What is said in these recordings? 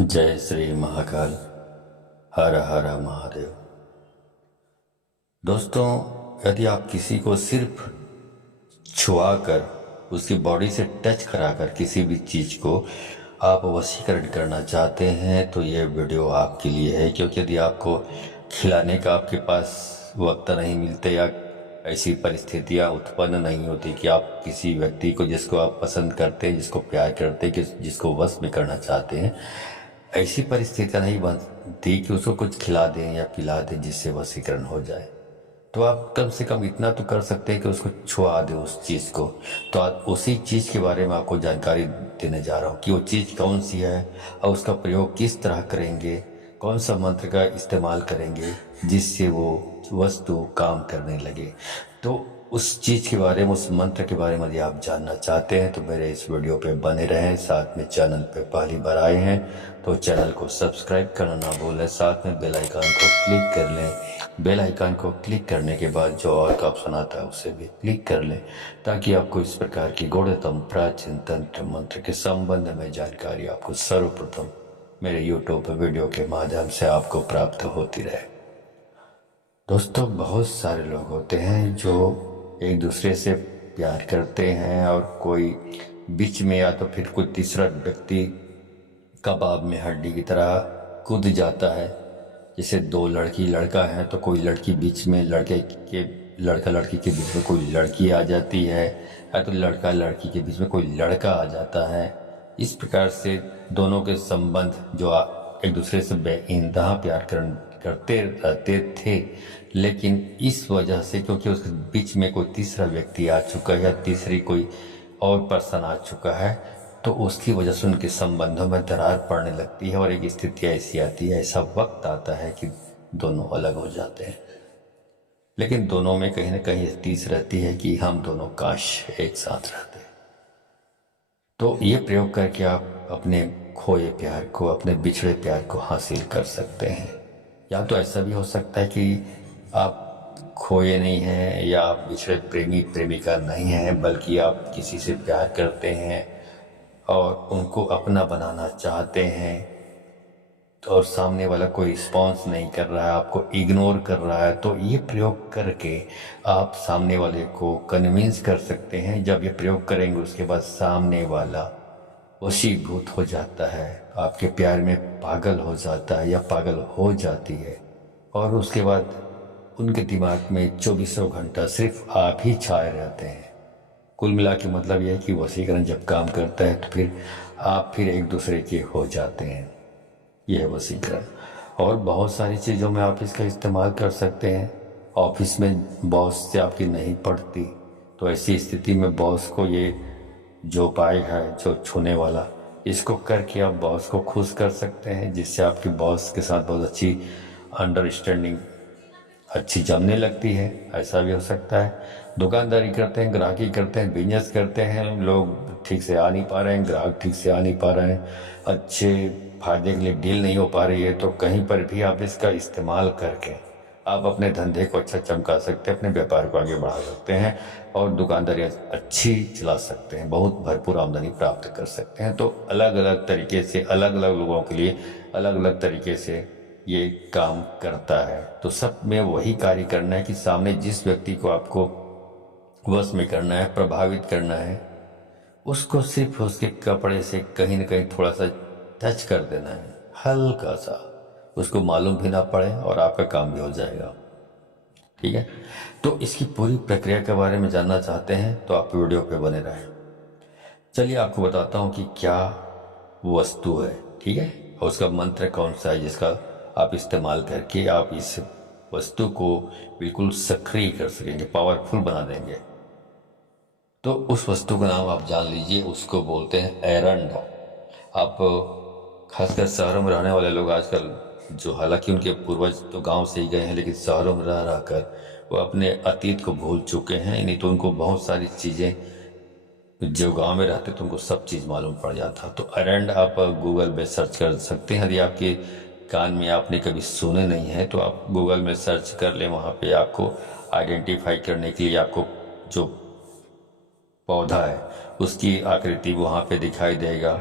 जय श्री महाकाल। हर हर महादेव। दोस्तों, यदि आप किसी को सिर्फ छुआ कर, उसकी बॉडी से टच कराकर किसी भी चीज़ को आप वशीकरण करना चाहते हैं तो ये वीडियो आपके लिए है। क्योंकि यदि आपको खिलाने का आपके पास वक्त नहीं मिलते या ऐसी परिस्थितियाँ उत्पन्न नहीं होती कि आप किसी व्यक्ति को, जिसको आप पसंद करते हैं, जिसको प्यार करते हैं, जिसको वश में करना चाहते हैं, ऐसी परिस्थितियाँ नहीं बनती कि उसको कुछ खिला दें या पिला दें जिससे वशीकरण हो जाए, तो आप कम से कम इतना तो कर सकते हैं कि उसको छुआ दें उस चीज़ को। तो आज उसी चीज़ के बारे में आपको जानकारी देने जा रहा हूँ कि वो चीज़ कौन सी है और उसका प्रयोग किस तरह करेंगे, कौन सा मंत्र का इस्तेमाल करेंगे जिससे वो वस्तु काम करने लगे। तो उस चीज़ के बारे में, उस मंत्र के बारे में यदि आप जानना चाहते हैं तो मेरे इस वीडियो पे बने रहें। साथ में चैनल पे पहली बार आए हैं तो चैनल को सब्सक्राइब करना ना भूलें, साथ में बेल आइकन को क्लिक कर लें। बेल आइकन को क्लिक करने के बाद जो और का ऑप्शन आता है उसे भी क्लिक कर लें, ताकि आपको इस प्रकार की गूढ़तम प्राचीन तंत्र मंत्र के संबंध में जानकारी आपको सर्वप्रथम मेरे यूट्यूब वीडियो के माध्यम से आपको प्राप्त होती रहे। दोस्तों, बहुत सारे लोग होते हैं जो एक दूसरे से प्यार करते हैं और कोई बीच में या तो फिर कोई तीसरा व्यक्ति कबाब में हड्डी की तरह कूद जाता है। जैसे दो लड़की लड़का है तो कोई लड़की बीच में, लड़का लड़की के बीच में कोई लड़की आ जाती है, या तो लड़का लड़की के बीच में कोई लड़का आ जाता है। इस प्रकार से दोनों के संबंध जो एक दूसरे से बेइंतहा प्यार करते रहते थे, लेकिन इस वजह से, क्योंकि उसके बीच में कोई तीसरा व्यक्ति आ चुका है या तीसरी कोई और पर्सन आ चुका है, तो उसकी वजह से उनके संबंधों में दरार पड़ने लगती है और एक स्थिति ऐसी आती है, ऐसा वक्त आता है कि दोनों अलग हो जाते हैं। लेकिन दोनों में कहीं ना कहीं तीस रहती है कि हम दोनों काश एक साथ रहते। तो ये प्रयोग करके आप अपने खोए प्यार को, अपने बिछड़े प्यार को हासिल कर सकते हैं। या तो ऐसा भी हो सकता है कि आप खोए नहीं हैं या आप बिछड़े प्रेमी प्रेमिका नहीं हैं, बल्कि आप किसी से प्यार करते हैं और उनको अपना बनाना चाहते हैं, और सामने वाला कोई रिस्पॉन्स नहीं कर रहा है, आपको इग्नोर कर रहा है। तो ये प्रयोग करके आप सामने वाले को कन्विंस कर सकते हैं। जब ये प्रयोग करेंगे उसके बाद सामने वाला वशीभूत हो जाता है, आपके प्यार में पागल हो जाता है या पागल हो जाती है, और उसके बाद उनके दिमाग में 24 घंटा सिर्फ आप ही छाए रहते हैं। कुल मिला के मतलब यह है कि वशीकरण जब काम करता है तो फिर आप फिर एक दूसरे के हो जाते हैं। यह है वशीकरण। और बहुत सारी चीज़ों में आप इसका इस्तेमाल कर सकते हैं। ऑफिस में बॉस से आपकी नहीं पड़ती, तो ऐसी स्थिति में बॉस को ये जो उपाय है, जो छूने वाला, इसको करके आप बॉस को खुश कर सकते हैं, जिससे आपकी बॉस के साथ बहुत अच्छी अंडरस्टैंडिंग अच्छी जमने लगती है। ऐसा भी हो सकता है। दुकानदारी करते हैं, ग्राहकी करते हैं, बिजनेस करते हैं, लोग ठीक से आ नहीं पा रहे हैं, ग्राहक ठीक से आ नहीं पा रहे हैं, अच्छे फायदे के लिए डील नहीं हो पा रही है, तो कहीं पर भी आप इसका इस्तेमाल करके आप अपने धंधे को अच्छा चमका सकते हैं, अपने व्यापार को आगे बढ़ा सकते हैं और दुकानदारी अच्छी चला सकते हैं, बहुत भरपूर आमदनी प्राप्त कर सकते हैं। तो अलग अलग तरीके से, अलग अलग लोगों के लिए अलग अलग तरीके से ये काम करता है। तो सब में वही कार्य करना है कि सामने जिस व्यक्ति को आपको वश में करना है, प्रभावित करना है, उसको सिर्फ उसके कपड़े से कहीं ना कहीं थोड़ा सा टच कर देना है, हल्का सा, उसको मालूम भी ना पड़े और आपका काम भी हो जाएगा। ठीक है। तो इसकी पूरी प्रक्रिया के बारे में जानना चाहते हैं तो आप वीडियो पे बने रहें। चलिए आपको बताता हूँ कि क्या वस्तु है। ठीक है। और उसका मंत्र कौन सा है जिसका आप इस्तेमाल करके आप इस वस्तु को बिल्कुल सक्रिय कर सकेंगे, पावरफुल बना देंगे। तो उस वस्तु का नाम आप जान लीजिए, उसको बोलते हैं एरंड। आप खासकर शहरों में रहने वाले लोग आजकल, जो हालांकि उनके पूर्वज तो गांव से ही गए हैं, लेकिन शहरों में रह रहकर वो अपने अतीत को भूल चुके हैं। नहीं तो उनको बहुत सारी चीज़ें, जो गांव में रहते तो उनको सब चीज़ मालूम पड़ जाता। तो एरंड आप गूगल में सर्च कर सकते हैं। यदि आपके कान में आपने कभी सुने नहीं है तो आप गूगल में सर्च कर लें। वहाँ पे आपको आइडेंटिफाई करने के लिए आपको जो पौधा है उसकी आकृति वहाँ पे दिखाई देगा।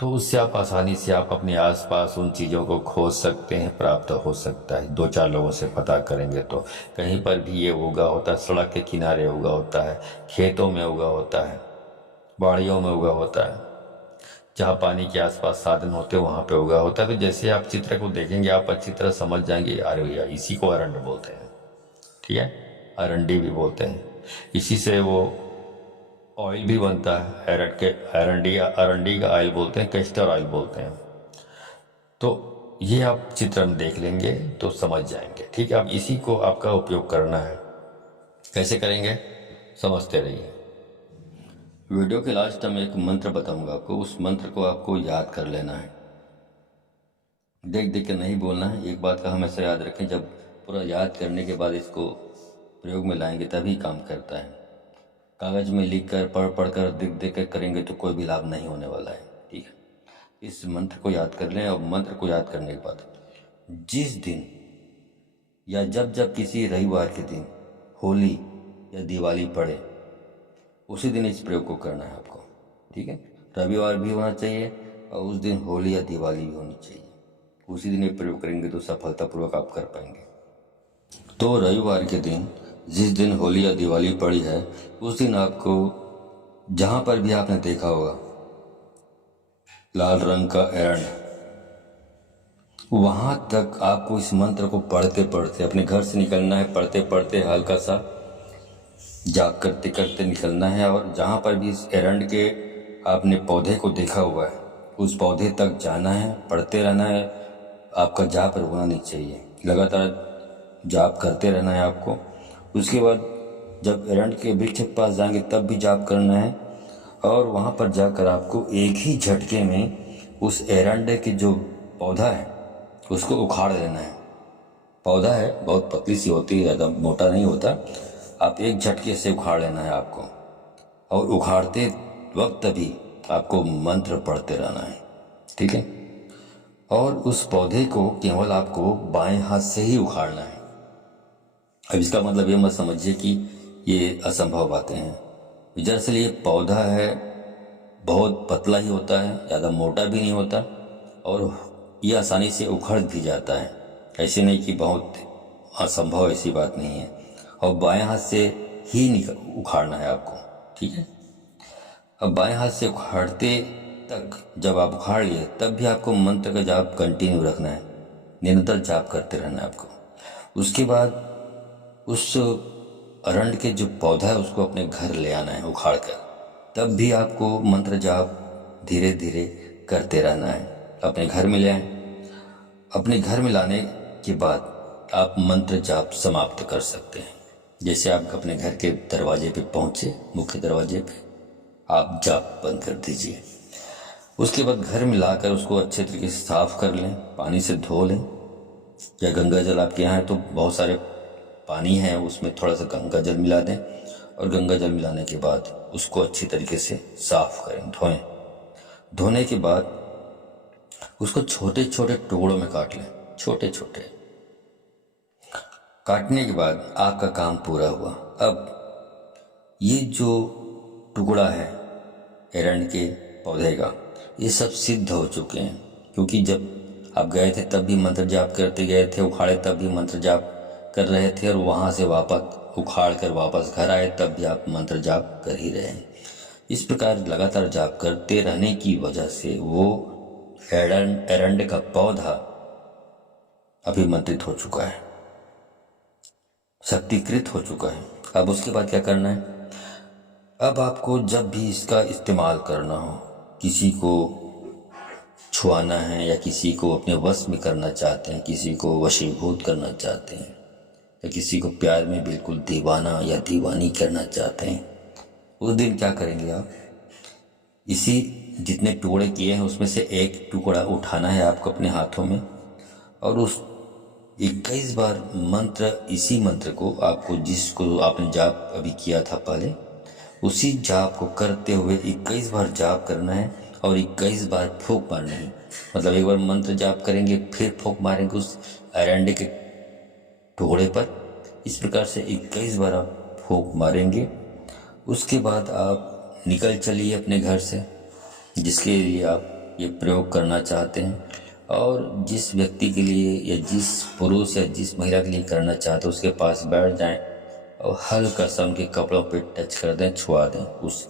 तो उससे आप आसानी से आप अपने आसपास उन चीज़ों को खोज सकते हैं, प्राप्त हो सकता है। दो चार लोगों से पता करेंगे तो कहीं पर भी ये उगा होता है, सड़क के किनारे उगा होता है, खेतों में उगा होता है, बाड़ियों में उगा होता है, जहाँ पानी के आसपास साधन होते हैं वहाँ पे उगा होता है। तो जैसे आप चित्र को देखेंगे आप अच्छी तरह समझ जाएंगे, अरे भैया इसी को अरंड बोलते हैं, ठीक है, अरंडी भी बोलते हैं। इसी से वो ऑयल भी बनता है, अरंडी का ऑयल बोलते हैं, कैस्टर ऑयल बोलते हैं। तो ये आप चित्र में देख लेंगे तो समझ जाएंगे, ठीक है। अब इसी को आपका उपयोग करना है, कैसे करेंगे समझते रहिए। वीडियो के लास्ट में एक मंत्र बताऊंगा आपको, उस मंत्र को आपको याद कर लेना है, देख देख के नहीं बोलना है। एक बात का हमेशा याद रखें, जब पूरा याद करने के बाद इसको प्रयोग में लाएंगे तभी काम करता है। कागज़ में लिख कर पढ़ पढ़ कर देख देख कर करेंगे तो कोई भी लाभ नहीं होने वाला है, ठीक है। इस मंत्र को याद कर लें, और मंत्र को याद करने के बाद जिस दिन या जब जब किसी रविवार के दिन होली या दिवाली पड़े उसी दिन इस प्रयोग को करना है आपको, ठीक है। रविवार भी होना चाहिए और उस दिन होली या दिवाली भी होनी चाहिए, उसी दिन ये प्रयोग करेंगे तो सफलतापूर्वक आप कर पाएंगे। तो रविवार के दिन जिस दिन होली या दिवाली पड़ी है उस दिन आपको, जहाँ पर भी आपने देखा होगा लाल रंग का एरंड, वहाँ तक आपको इस मंत्र को पढ़ते पढ़ते अपने घर से निकलना है, पढ़ते पढ़ते हल्का सा जाप करते करते निकलना है। और जहाँ पर भी इस एरंड के आपने पौधे को देखा हुआ है उस पौधे तक जाना है, पढ़ते रहना है। आपका जाप रुकना नहीं चाहिए, लगातार जाप करते रहना है आपको। उसके बाद जब एरंड के वृक्ष के पास जाएंगे तब भी जाप करना है, और वहाँ पर जाकर आपको एक ही झटके में उस एरंड के जो पौधा है उसको उखाड़ लेना है। पौधा है बहुत पतली सी होती है, ज़्यादा मोटा नहीं होता, आप एक झटके से उखाड़ लेना है आपको। और उखाड़ते वक्त भी आपको मंत्र पढ़ते रहना है, ठीक है। और उस पौधे को केवल आपको बाएं हाथ से ही उखाड़ना है। अब इसका मतलब ये मत समझिए कि ये असंभव बातें हैं। दरअसल ये पौधा है बहुत पतला ही होता है, ज़्यादा मोटा भी नहीं होता, और ये आसानी से उखड़ भी जाता है। ऐसे नहीं कि बहुत असंभव, ऐसी बात नहीं है। और बाएं हाथ से ही उखाड़ना है आपको, ठीक है। अब बाएं हाथ से उखाड़ते तक जब आप उखाड़ लिए तब भी आपको मंत्र का जाप कंटिन्यू रखना है, निरंतर जाप करते रहना है आपको। उसके बाद उस अरंड के जो पौधा है उसको अपने घर ले आना है उखाड़ कर, तब भी आपको मंत्र जाप धीरे धीरे करते रहना है। अपने घर में ले आएं। अपने घर में लाने के बाद आप मंत्र जाप समाप्त कर सकते हैं। जैसे आप अपने घर के दरवाजे पे पहुंचे, मुख्य दरवाजे पे, आप जाप बंद कर दीजिए। उसके बाद घर में लाकर उसको अच्छे तरीके से साफ कर लें, पानी से धो लें, या गंगा जल आपके यहाँ है तो बहुत सारे पानी है उसमें थोड़ा सा गंगा जल मिला दें, और गंगा जल मिलाने के बाद उसको अच्छी तरीके से साफ करें, धोएं। धोने के बाद उसको छोटे छोटे टुकड़ों में काट लें, छोटे छोटे। काटने के बाद आपका काम पूरा हुआ। अब ये जो टुकड़ा है एरंड के पौधे का, ये सब सिद्ध हो चुके हैं, क्योंकि जब आप गए थे तब भी मंत्र जाप करते गए थे, उखाड़े तब भी मंत्र जाप कर रहे थे, और वहाँ से वापस उखाड़ कर वापस घर आए तब भी आप मंत्र जाप कर ही रहे हैं। इस प्रकार लगातार जाप करते रहने की वजह से वो एरंड का पौधा अभिमंत्रित हो चुका है, शक्तिकृत हो चुका है। अब उसके बाद क्या करना है, अब आपको जब भी इसका इस्तेमाल करना हो, किसी को छुआना है या किसी को अपने वश में करना चाहते हैं, किसी को वशीभूत करना चाहते हैं, या किसी को प्यार में बिल्कुल दीवाना या दीवानी करना चाहते हैं, उस दिन क्या करेंगे आप, इसी जितने टुकड़े किए हैं उसमें से एक टुकड़ा उठाना है आपको अपने हाथों में, और उस 21 बार मंत्र, इसी मंत्र को आपको, जिसको आपने जाप अभी किया था पहले, उसी जाप को करते हुए 21 बार जाप करना है, और 21 बार फूंक मारना है। मतलब एक बार मंत्र जाप करेंगे फिर फूंक मारेंगे उस एरंडे के टुकड़े पर। इस प्रकार से 21 बार आप फूंक मारेंगे। उसके बाद आप निकल चलिए अपने घर से, जिसके लिए आप ये प्रयोग करना चाहते हैं और जिस व्यक्ति के लिए या जिस पुरुष या जिस महिला के लिए करना चाहते हैं उसके पास बैठ जाएं और हल्का सा उनके कपड़ों पे टच कर दें, छुआ दें उस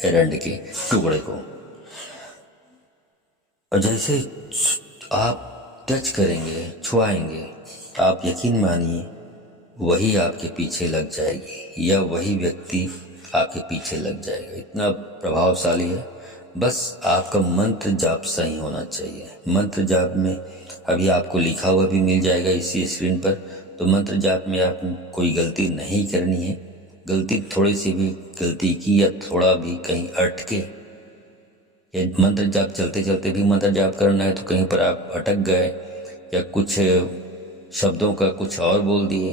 एरंड के टुकड़े को। और जैसे आप टच करेंगे, छुआएंगे, आप यकीन मानिए वही आपके पीछे लग जाएगी या वही व्यक्ति आपके पीछे लग जाएगा। इतना प्रभावशाली है। बस आपका मंत्र जाप सही होना चाहिए। मंत्र जाप में अभी आपको लिखा हुआ भी मिल जाएगा इसी स्क्रीन पर। तो मंत्र जाप में आप कोई गलती नहीं करनी है। गलती थोड़ी सी भी गलती की या थोड़ा भी कहीं अटके या मंत्र जाप चलते चलते भी मंत्र जाप करना है तो कहीं पर आप अटक गए या कुछ शब्दों का कुछ और बोल दिए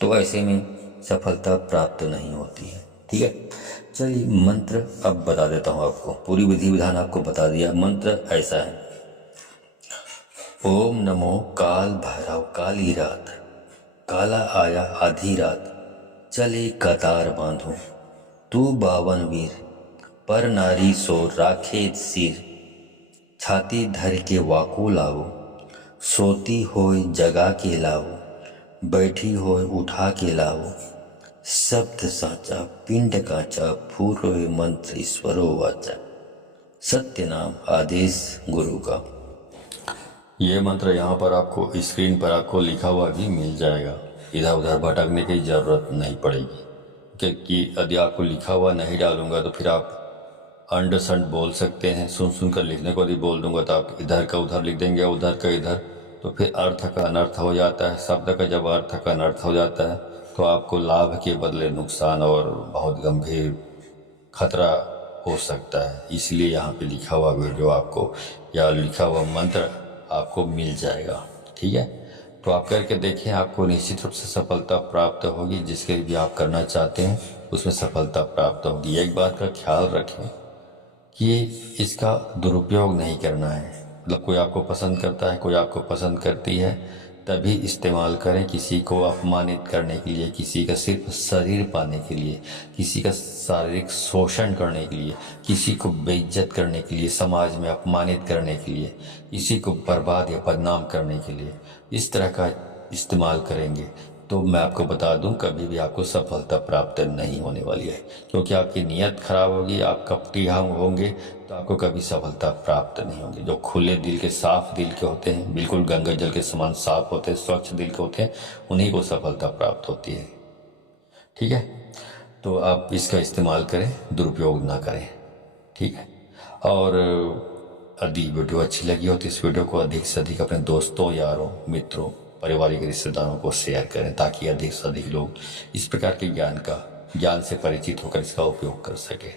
तो ऐसे में सफलता प्राप्त नहीं होती है। ठीक है, चलिए मंत्र अब बता देता हूँ आपको। पूरी विधि विधान आपको बता दिया। मंत्र ऐसा है, ओम नमो काल भैरव काली रात, काला आया आधी रात, चले कतार बांधो, तू बावन वीर, पर नारी सो राखे सिर, छाती धर के वाको लाओ, सोती होय जगा के लाओ, बैठी होय उठा के लाओ, शब्द साचा पिंड काचा, पूर्व मंत्र ईश्वरो वाचा, सत्य नाम आदेश गुरु का। ये मंत्र यहाँ पर आपको स्क्रीन पर आपको लिखा हुआ भी मिल जाएगा। इधर उधर भटकने की ज़रूरत नहीं पड़ेगी, क्योंकि यदि आपको लिखा हुआ नहीं डालूंगा तो फिर आप अंड संड बोल सकते हैं। सुन सुन कर लिखने को यदि बोल दूंगा तो आप इधर का उधर लिख देंगे, उधर का इधर, तो फिर अर्थ का अनर्थ हो जाता है। शब्द का जब अर्थ का अनर्थ हो जाता है तो आपको लाभ के बदले नुकसान और बहुत गंभीर खतरा हो सकता है। इसलिए यहाँ पे लिखा हुआ वीडियो आपको या लिखा हुआ मंत्र आपको मिल जाएगा। ठीक है, तो आप करके देखें, आपको निश्चित रूप से सफलता प्राप्त होगी। जिसके भी आप करना चाहते हैं उसमें सफलता प्राप्त होगी। एक बात का ख्याल रखें कि इसका दुरुपयोग नहीं करना है। मतलब कोई आपको पसंद करता है, कोई आपको पसंद करती है, तभी इस्तेमाल करें। किसी को अपमानित करने के लिए, किसी का सिर्फ शरीर पाने के लिए, किसी का शारीरिक शोषण करने के लिए, किसी को बेइज्जत करने के लिए, समाज में अपमानित करने के लिए, किसी को बर्बाद या बदनाम करने के लिए इस तरह का इस्तेमाल करेंगे तो मैं आपको बता दूं कभी भी आपको सफलता प्राप्त नहीं होने वाली है। क्योंकि आपकी नीयत खराब होगी, आप कपटी होंगे तो आपको कभी सफलता प्राप्त नहीं होगी। जो खुले दिल के, साफ दिल के होते हैं, बिल्कुल गंगा जल के समान साफ होते हैं, स्वच्छ दिल के होते हैं, उन्हीं को सफलता प्राप्त होती है। ठीक है, तो आप इसका इस्तेमाल करें, दुरुपयोग ना करें। ठीक है, और यदि वीडियो अच्छी लगी हो तो इस वीडियो को अधिक से अधिक अपने दोस्तों, यारों, मित्रों, पारिवारिक रिश्तेदारों को शेयर करें ताकि अधिक से अधिक लोग इस प्रकार के ज्ञान से परिचित होकर इसका उपयोग कर सके।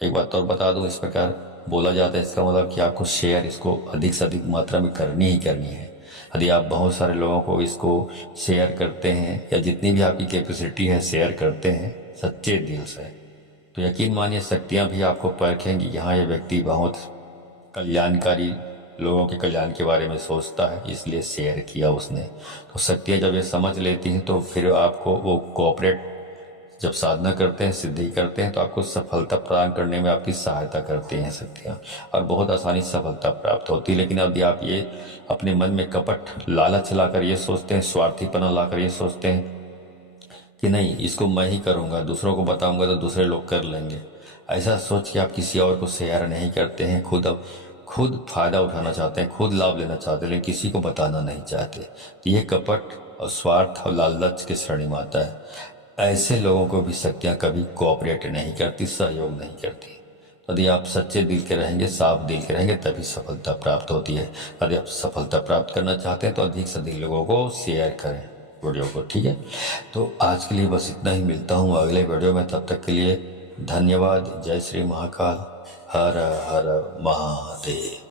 एक बात और बता दूं, इस प्रकार बोला जाता है, इसका मतलब कि आपको शेयर इसको अधिक से अधिक मात्रा में करनी ही करनी है। यदि आप बहुत सारे लोगों को इसको शेयर करते हैं या जितनी भी आपकी कैपेसिटी है शेयर करते हैं सच्चे दिल से, तो यकीन मानिए शक्तियाँ भी आपको परखेंगी। यहाँ ये व्यक्ति बहुत कल्याणकारी, लोगों के कल्याण के बारे में सोचता है, इसलिए शेयर किया उसने। तो शक्तियाँ जब ये समझ लेती हैं तो फिर आपको वो कोऑपरेट, जब साधना करते हैं, सिद्धि करते हैं, तो आपको सफलता प्रदान करने में आपकी सहायता करती हैं शक्तियाँ, और बहुत आसानी से सफलता प्राप्त होती है। लेकिन यदि आप ये अपने मन में कपट, लालच लाकर ये सोचते हैं, स्वार्थीपना लाकर ये सोचते हैं कि नहीं इसको मैं ही करूँगा, दूसरों को बताऊँगा तो दूसरे लोग कर लेंगे, ऐसा सोच के आप किसी और को शेयर नहीं करते हैं। खुद फायदा उठाना चाहते हैं, खुद लाभ लेना चाहते हैं, लेकिन किसी को बताना नहीं चाहते। तो ये कपट और स्वार्थ और लालच के श्रेणी में आता है। ऐसे लोगों को भी शक्तियाँ कभी कोऑपरेट नहीं करती, सहयोग नहीं करती। यदि आप सच्चे दिल के रहेंगे, साफ दिल के रहेंगे, तभी सफलता प्राप्त होती है। यदि आप सफलता प्राप्त करना चाहते हैं तो अधिक से अधिक लोगों को शेयर करें वीडियो को। ठीक है, तो आज के लिए बस इतना ही। मिलता हूँ अगले वीडियो में, तब तक के लिए धन्यवाद। जय श्री महाकाल, हर हर महादेव।